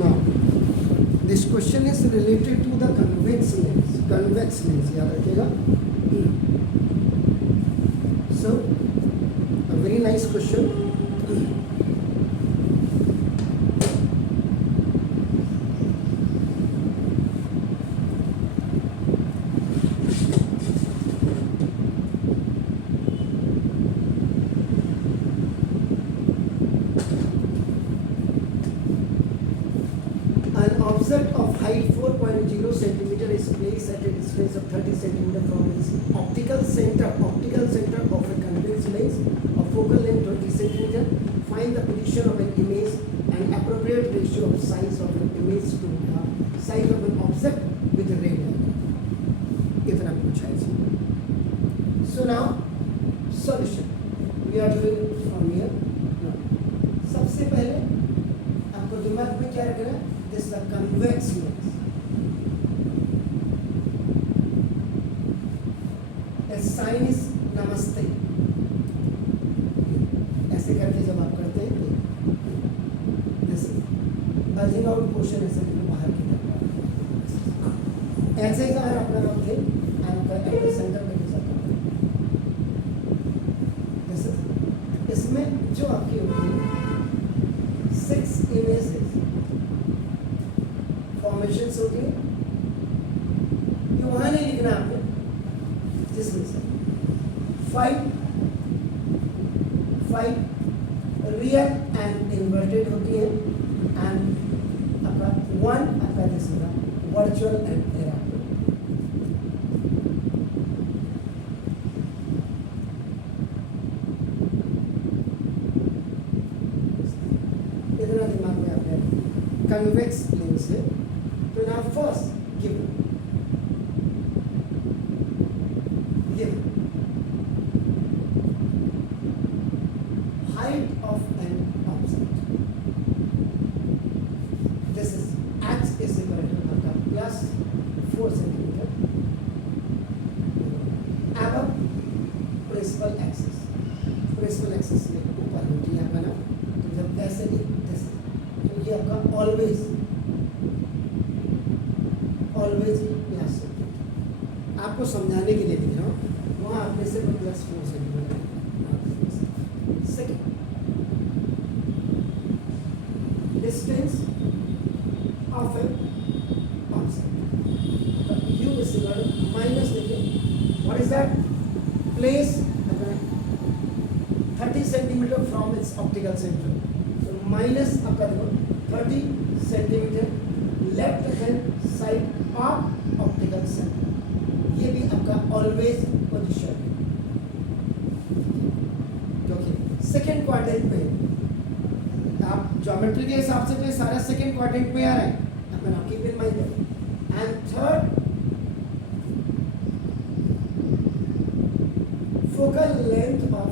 Now, this question is related to the convex lens. Convex lens, याद रखिएगा. So, a very nice question. Object of height 4.0 centimeter is placed at a distance of 30 centimeter from its optical center of a convex lens of focal length 20 centimeter. Find the position of an image and appropriate ratio of size of an image to the size of an object with a radii. इतना पूछा है इसमें. So now solution we are doing from here. Now, सबसे पहले आपको दिमाग में क्या रखना है? This is a convex lens. Its sign is namaste. ऐसे करके जब आप करते हैं this bulging out portion ऐसे करके बाहर की तरफ ऐसे ही अगर अपना नाम थे आपका एट सेंटर में जाता है. इसमें जो आपकी होती है 6 इमेजेस फॉर्मेशंस होती है. ये वहाँ नहीं लिखना आपने, जिसमें से 5 रियल एंड इन्वर्टेड होती है एंड आपका 1 आपका जैसे वर्चुअल एंड एराक्टिव. इतना दिमाग में आपने कन्वेक्स लेंस है. तो now first give height of an object. This is h is equal to plus 4 centimeter above principal axis. Principal axis में ऊपर होती है आपका ना. तो जब ऐसे तो ये आपका always प्लस. आपको समझाने के लिए लिख रहा हूँ, वहाँ आपने सिर्फ plus 4 centimetre. Second distance of an object u is equal minus देखिए what is that place 30 centimetre from its optical centre. तो माइनस आपका देखो 30 centimetre left hand side of optical centre. ये भी आपका ऑलवेज पोजीशन है क्योंकि सेकेंड क्वाड्रेंट में आप ज्योमेट्री के हिसाब से तो ये सारा सेकेंड क्वाड्रेंट में आ रहा है. अपना keep in mind. And third focal length of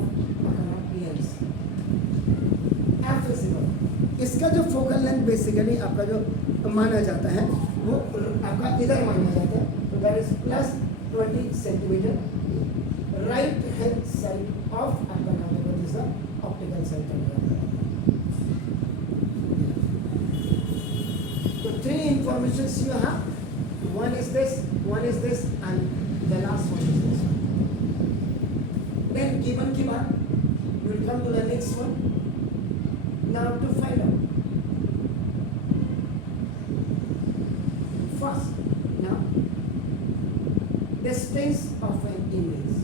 lens F is equal. इसका जो फोकल लेंथ बेसिकली आपका जो माना जाता है वो आपका इधर माना जाता है. तो that is plus 20 centimetre right hand side of आपका नाम है दिस ऑप्टिकल सेंटर. तो 3 informations you have. one is this and the last one is this. Then given की बात we will come to the next one. Now to find out first now distance of an image.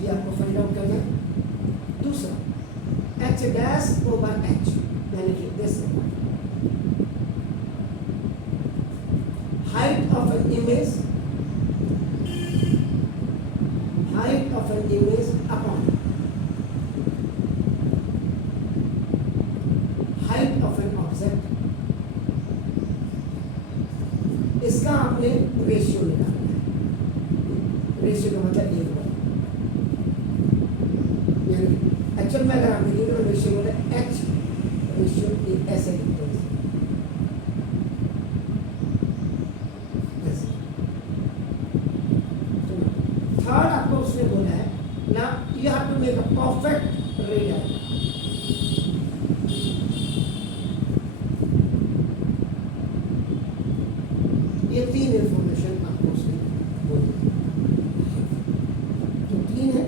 ये आपको find out करना है. दूसरा h dash over h यानी कि this height of an image upon height of an object. इसका आपने ratio निकालना है. रेशियो का मतलब ये हुआ यानी एक्चुअल में अगर आप देखेंगे तो रेशियो मतलब h रेशियो ऐसे लिखते हैं. थर्ड आपको उसने बोला है ना you have to make a perfect radius. तीन इंफॉर्मेशन आपको उसमें बोली, तो तीन है।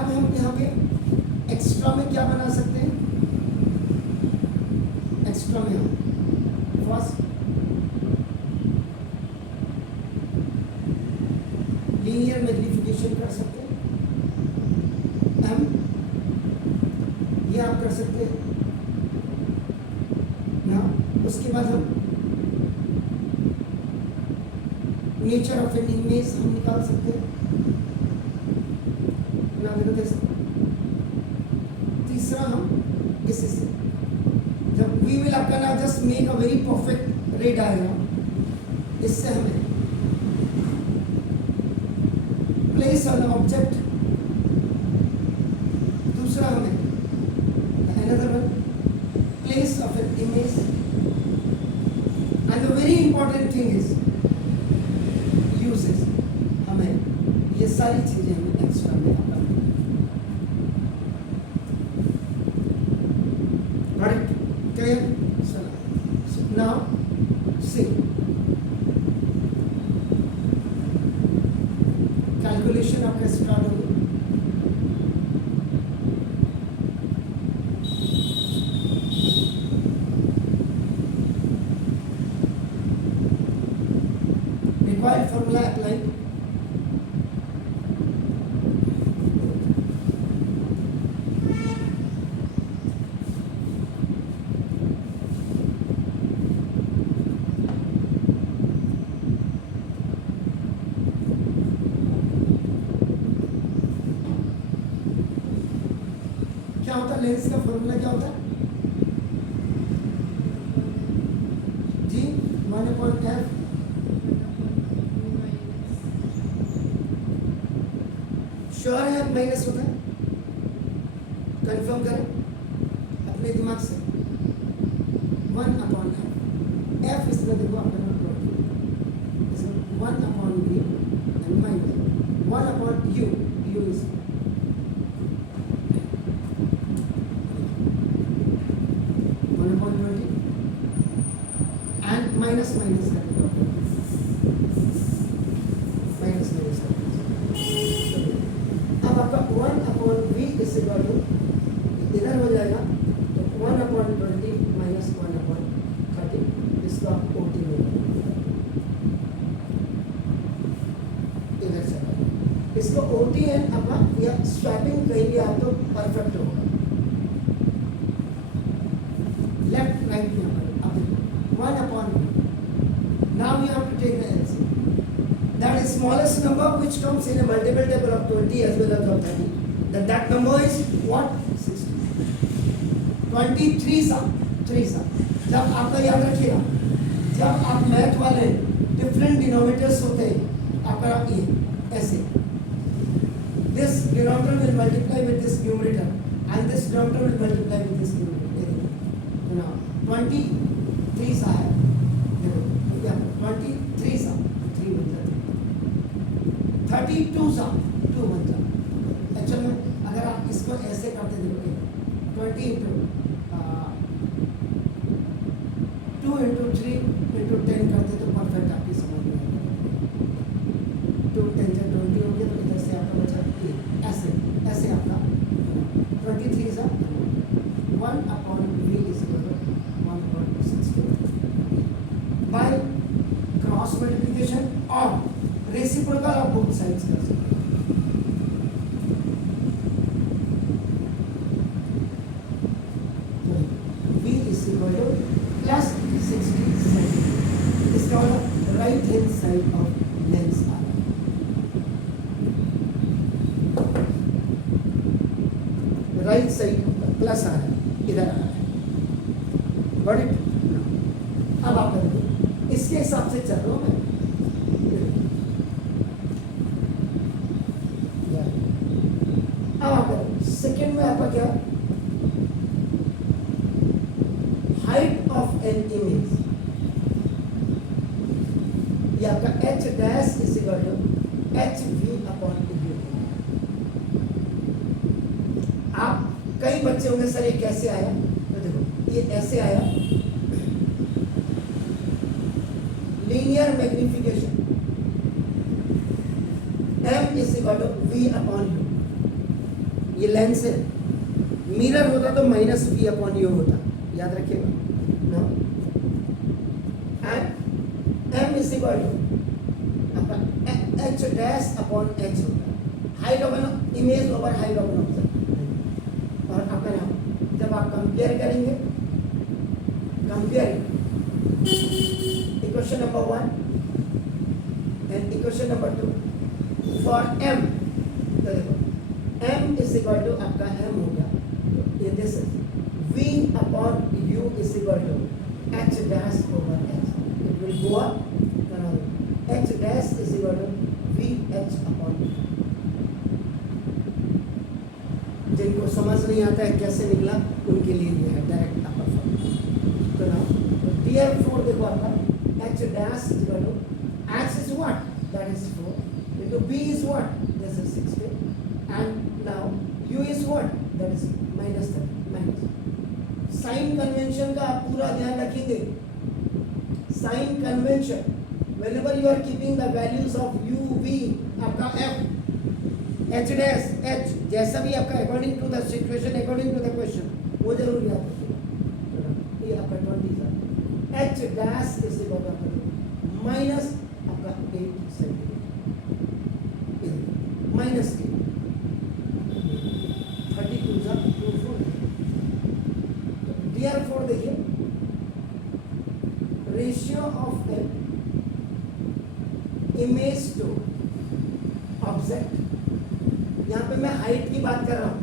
अब हम यहाँ पे एक्स्ट्रा में क्या बना सकते हैं? एक्स्ट्रा में हम फर्स्ट लीनियर मैग्निफिकेशन कर सकते हैं, हम ये आप कर सकते हैं ना। उसके बाद हम नेचर ऑफ एन इमेज हम निकाल सकते हैं ना, देखो। तीसरा हम इससे जब वी विल आपका ना just make a very perfect रे डायग्राम, इससे हमें प्लेस ऑन ऑब्जेक्ट, दूसरा हमें another one place of an image, and the very important thing is uses. हमें ये सारी चीजें हमें एक्स्ट्रा में करनी है। Clear? So now see calculation आपका स्टार्ट होगी। रिक्वायर्ड फॉर्मूला अप्लाई, क्या होता है लेंस का फॉर्मूला क्या होता है जी? 1/f श्योर है माइनस होता है, कंफर्म करें अपने दिमाग से। 1/f, f इसमें देखो आपका 1/v and minus 1/u, u is 1/20 and minus minus minus minus. अब आपका 1/v इज इक्वल टू इधर हो जाएगा तो 1/20 minus 1/30, इसका OT होगा इधर से। इसको OT है आपका या स्वैपिंग कहेंगे आप तो परफेक्ट होगा। लेफ्ट राइट यहाँ पर आप 1/v। Now we have to take the LCM. That is smallest number which comes in a multiple table of 20 as well as of 30. Then that number is what? 60. 23 सा 3 सा। जब आपका याद रखिएगा, जब आप मैथ वाले डिफरेंट डिनोमिनेटर्स होते हैं, आपका ये ऐसे this denominator will multiply with this numerator and this denominator will multiply with this numerator। now 23 सा है, देखो या 23 सा 3 बनता है, 32 सा 2 बनता है। एक्चुअल में अगर आप इसको ऐसे करते देखोगे 20 इंटू 2 इंटू 3 इंटू 10 करते तो परफेक्ट आपकी समझ में आएगा। 2 10 से 20 हो गया तो इधर से आपका बचा ऐसे ऐसे आपका 23 सा 1/v is equal to 1/60 by cross multiplication और रेसिप्रोकल ऑफ बोथ साइड्स कर सकते हैं। v is equal to plus 60 centimetre, इसका मतलब right hand side of lens आ रहा है, राइट साइड प्लस आ रहा है, इधर आ रहा है। Got it? अब आप देखो इसके हिसाब से चल रहा हूं मैं। अब आप सेकेंड में आपका क्या, हाइट ऑफ एन इमेज, ये आपका h dash is equal to hv/u। आप कई बच्चे होंगे सर ये कैसे आया, तो देखो ये ऐसे आया, linear magnification m is equal to v upon u, ये लेंस है, मिरर होता तो माइनस v अपॉन u होता, याद रखिएगा ना। And m is equal to आपका h डैश अपॉन h होता है, height of an image over height of an object. और आपका नाम जब आप कंपेयर करेंगे, compare equation number 1 and equation number 2 for m, तो देखो m इज इक्वल टू आपका m हो गया, तो ये this v upon u is equal to h dash over h, it will go up, h dash is equal to v h upon u। जिनको समझ नहीं आता है कैसे निकला उनके लिए ये है डायरेक्ट अपर फॉर्म। तो ना therefore देखो आपका h dash is equal to h is what, that is 4 into b is what, this is 60, and now u is what, that is minus 30 minus। Sign convention का आप पूरा ध्यान रखेंगे, sign convention whenever you are keeping the values of u v, आपका f h dash h जैसा भी आपका according to the situation, according to the question, वो जरूर याद रखिएगा। ये आपका 20 है, h dash इस इक्वल टू माइनस आपका 8 सेंटीमीटर माइनस के 32 जा 24। therefore देखिए ratio of an image to object, यहाँ पे मैं हाइट की बात कर रहा हूँ,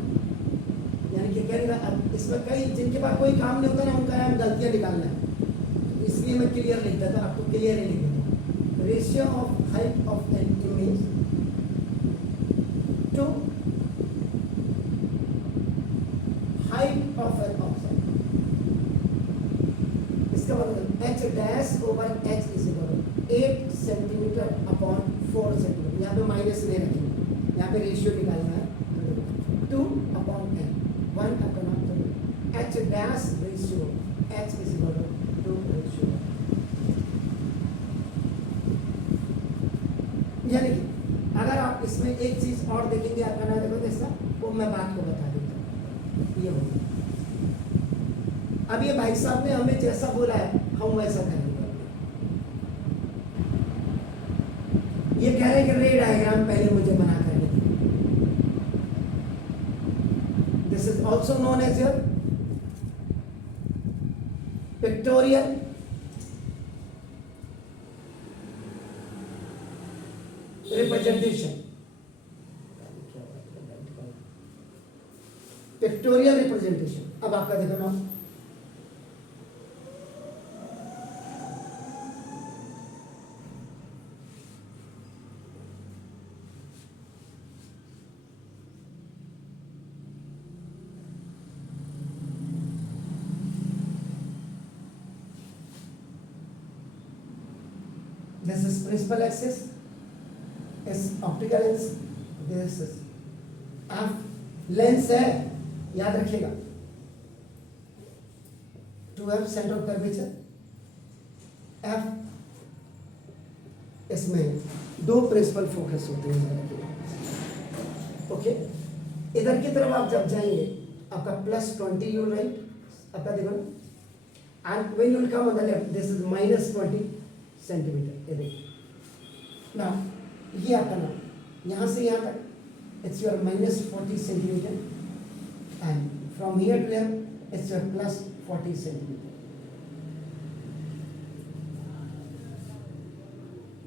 यानी कि कहने का अब इसमें कई जिनके पास कोई काम नहीं होता ना, उनका नाम गलतियाँ निकालना है, इसलिए मैं क्लियर लिख देता हूँ, आपको क्लियर ही लिख देता हूँ। Ratio of height of an image to height of an object, इसका मतलब h dash over h is equal to 8 centimetre upon 4 centimetre, यहाँ पे माइनस नहीं रखेंगे, यहाँ पे रेशियो निकालना है 2 upon n 1 upon h dash ratio h is equal to 2 ratio, यानी कि अगर आप इसमें एक चीज और देखेंगे, आपका ना देखो इसका, वो मैं बात को बता देता हूँ, ये होगा। अब ये भाई साहब ने हमें जैसा बोला है हम वैसा करेंगे। ये कह रहे हैं कि रे डायग्राम पहले मुझे बना कर दीजिए। This is also known as your pictorial representation, pictorial representation. अब आपका देखो ना, this is principal axis, is optical lens, this is f lens है, याद रखिएगा 2f centre of curvature, f इसमें दो प्रिंसिपल फोकस होते हैं, ओके। इधर की तरफ आप जब जाएंगे आपका +20 यू राइट, आपका देखो, and when you will come on the left this is -20 centimetre. ये देखिए ना, ये आपका ना यहाँ से यहाँ तक it's your -40 centimetre, and from here to here it's your +40 centimetre.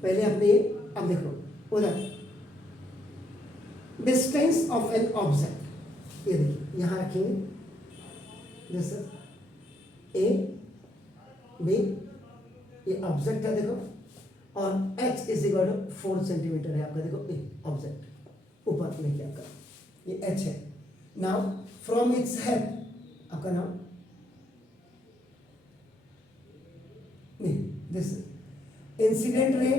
पहले अपने, अब देखो उधर डिस्टेंस ऑफ एन ऑब्जेक्ट, ये देखिए यहाँ रखेंगे, जैसे ए बी, ये ऑब्जेक्ट है देखो, और h is equal to 4 centimetre है आपका, देखो ए ऑब्जेक्ट ऊपर लेके आपका ये h है। नाउ फ्रॉम इट्स हेड आपका नाम नहीं, this incident ray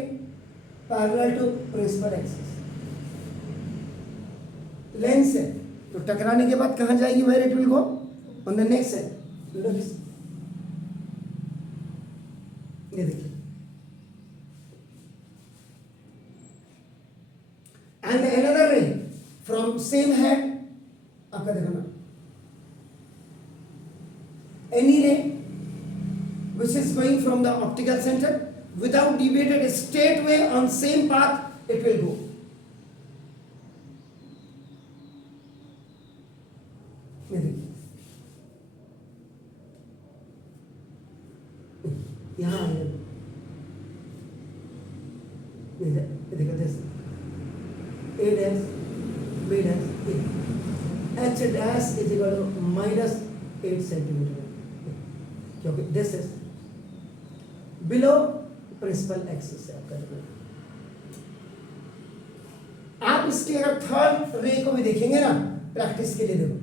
parallel to principal axis, lens है तो टकराने के बाद कहाँ जाएगी, where it will go on the next side. ये देखिए and another ray from same head, आपका देखो ना, any ray which is going from the optical center without deviated straight way on same path it will go. यहाँ देखो this A dash B dash A, H dash is equal to minus 8 centimeter, क्योंकि this is below principal axis है आपका। आप इसके अगर third रे को भी देखेंगे ना प्रैक्टिस के लिए, देखो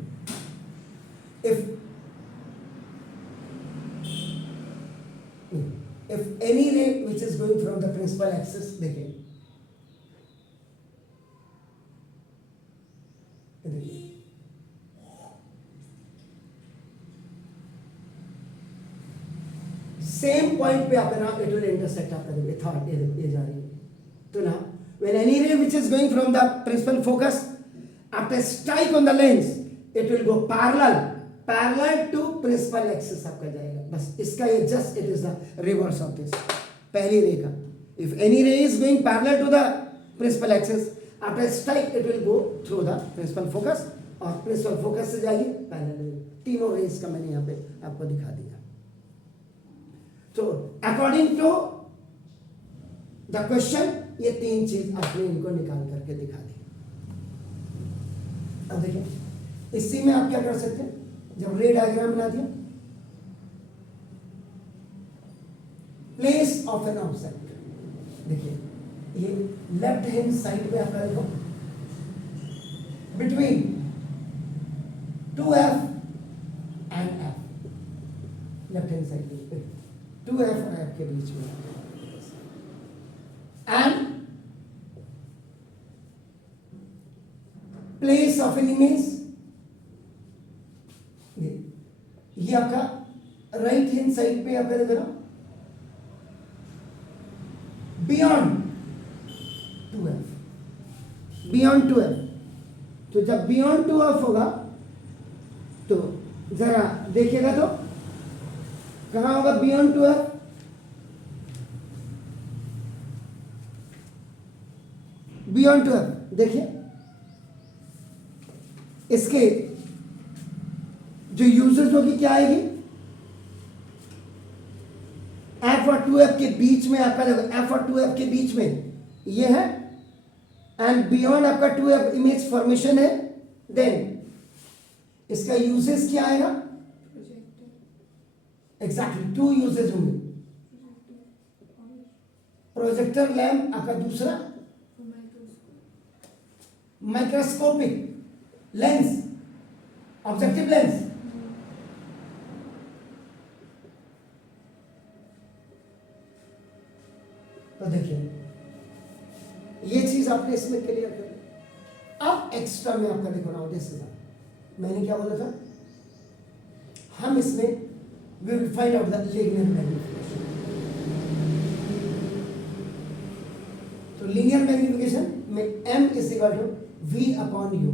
if any ray which is going from the principal axis, देखिए सेम पॉइंट पे आपका ना इट विल इंटरसेक्ट आपका, देखिए थर्ड ये जा रही है। तो ना when any ray which is going from the principal focus after strike on the lens it will go parallel to principal axis आपका जाएगा। बस इसका ये just it is the reverse of this पहली रे का। if any ray is going parallel to the principal axis after strike it will go through the principal focus, और principal focus से जाएगी parallel। तीनों रेज का मैंने यहाँ पे आपको दिखा दिया। तो अकॉर्डिंग टू द क्वेश्चन ये तीन चीज आपने इनको निकाल करके दिखा दी। अब देखिए इसी में आप क्या कर सकते हैं, जब रे डायग्राम बना दिया, प्लेस ऑफ एन ऑब्जेक्ट, देखिए ये लेफ्ट हैंड साइड पे आपका देखो between 2F and F, left hand side पे 2F और F के बीच में, and place of an image, ये आपका राइट हैंड साइड पे आपका देखो बियॉन्ड 2F, तो जब बियॉन्ड 2F होगा तो जरा देखिएगा तो कहां होगा बियॉन्ड 2F, बियॉन्ड 2F देखिए इसके जो यूजेस होगी क्या आएगी, F और 2F के बीच में आपका देखो F और 2F के बीच में ये है, एंड बियॉन्ड आपका 2F इमेज फॉर्मेशन है। देन इसका यूजेस क्या आएगा, एग्जैक्टली टू यूजेस होंगे, प्रोजेक्टर लैम्प आपका दूसरा, माइक्रोस्कोपिक लेंस, ऑब्जेक्टिव लेंस, तो देखिए ये चीज आपने इसमें क्लियर कर ली। अब एक्स्ट्रा में आपका देखो ना दिस इज, मैंने क्या बोला था, हम इसमें we will find out the linear magnification. तो लीनियर मैग्निफिकेशन में m is equal to v upon u,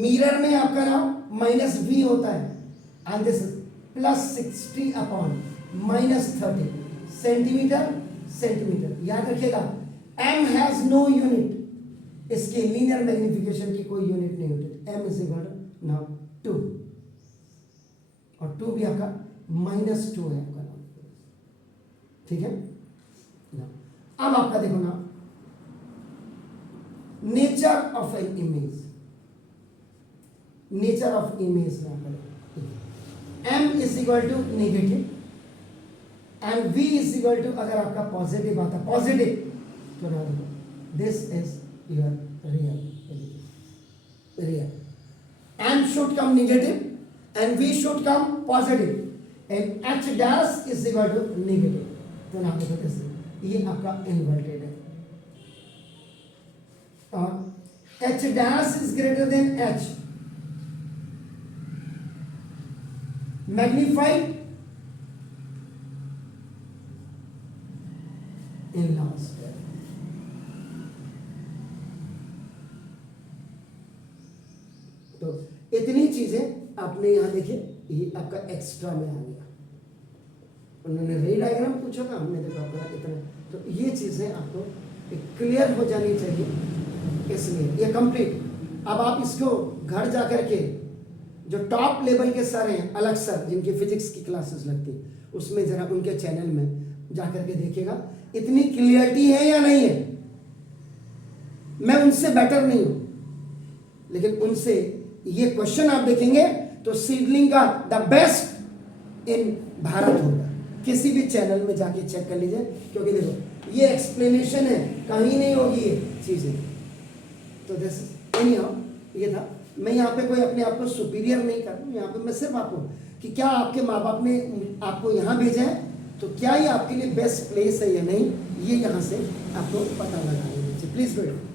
mirror में आपका नाम माइनस v होता है, and this plus 60 upon minus 30 centimetre, याद रखिएगा m हैज नो यूनिट, इसके लीनियर मैग्निफिकेशन की कोई यूनिट नहीं होती। m is equal to now 2, और 2 भी आपका माइनस 2 है आपका नाम, ठीक है ना। अब आपका देखो ना nature of an image, nature of image में आपका m is equal to negative and v is equal to, अगर आपका पॉजिटिव आता पॉजिटिव तो ना this is your real, m should come negative and v should come positive and h dash is equal to negative, तो ना देखो this ये आपका इन्वर्टेड है, और h dash is greater than h, magnified in last, तो इतनी चीजें आपने यहाँ देखिए, ये आपका एक्स्ट्रा में आ गया। उन्होंने रे डायग्राम पूछा था, हमने देखा आपका इतना, तो ये चीजें आपको क्लियर हो जानी चाहिए। इसलिए ये कंप्लीट। अब आप इसको घर जा करके जो टॉप लेवल के सर हैं, अलग सर जिनकी फिजिक्स की क्लासेस लगती, उसमें जरा उनके चैनल में जा करके देखिएगा इतनी क्लियरिटी है या नहीं है। मैं उनसे बेटर नहीं हूं, लेकिन उनसे ये क्वेश्चन आप देखेंगे तो सीडलिंग का द बेस्ट इन भारत होगा। किसी भी चैनल में जाके चेक कर लीजिए, क्योंकि देखो ये एक्सप्लेनेशन है, कहीं नहीं होगी ये चीजें। तो दिस एनी हाउ ये था। मैं यहाँ पे कोई अपने आप को सुपीरियर नहीं कर रहा हूँ, यहाँ पे मैं सिर्फ आपको कि क्या आपके माँ बाप ने आपको यहाँ भेजा है, तो क्या ये आपके लिए बेस्ट प्लेस है या नहीं, ये यहाँ से आपको पता लगाना चाहिए। Please wait.